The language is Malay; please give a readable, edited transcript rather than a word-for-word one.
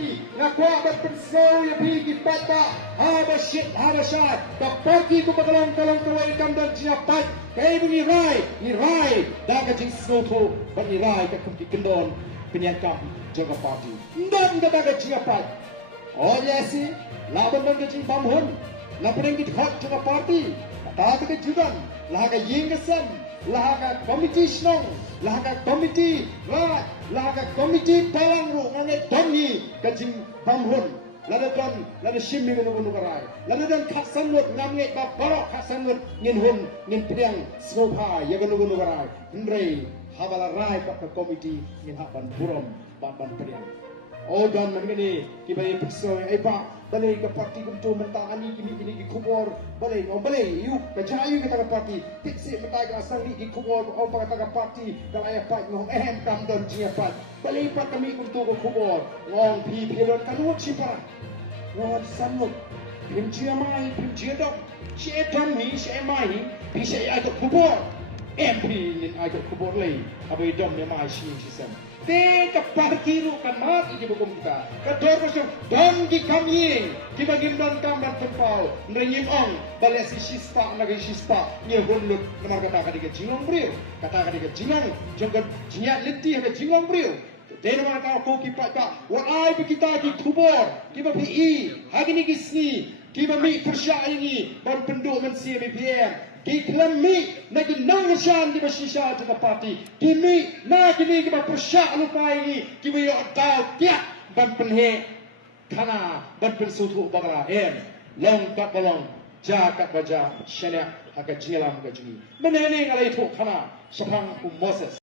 parti ngakwa bat pensau ya bigi pata habashat da parti ko bakalang kawai kamdan jiapat kay bungi rai da ka jing snoto bani rai ka kumpi kendon penyakam jaga parti ndam da ka jiapat oh yesi laban dan jing bamhun na perengki hot jaga parti kata ka judan laga yingasan laga komiti snong laga komiti rat laga komiti palangru ngange doni kajing bamhun lada shimmi ngunu karai lada khasan lut ngange ba barok khasan lut ngin hun ngin priang snopa ya ngunu karai ndrei habala rai ka komiti ngin haban burom ban priang odan mengene kibai pikso ba balai ke parti kumtu mentangani kini ki kubor balai yu ke jayu kita ke parti tiksi mentai ke asang ni ki kubor om kata ke parti kalaya pat ngong kam don jiapat balai pat kami kumtu ke kubor ngong pi pelon kanut sipara ngong sanut pim jiamai pim jiadok si etam ni si emai pi si ai ke kubor MP nin ai ke kubor lei abai dom ne mai si sam te ka parti ru kan mat di bukum kita ka dor masuk dom di kami ki bagi don kamran tempau nrenyim ong bale si shispa nagi shispa ni honlut namar kata ka diga jingong brio kata ka diga jingong jongga jinya liti ha jingong brio te namar ka ko ki pa ka wa ai bi kita ki kubor ki ba pi hagini ki sni ki ba mi persya ini bon penduk men si BPM ki klami na ginang syan di basisya sa parti kimi na kini ki persya lupai ni ki yo tao tiak ban penhe kana ban pensutu bagara long kat balong ja kat baja shana haka jilam ka jini menene ngalai tu kana sapang ku Moses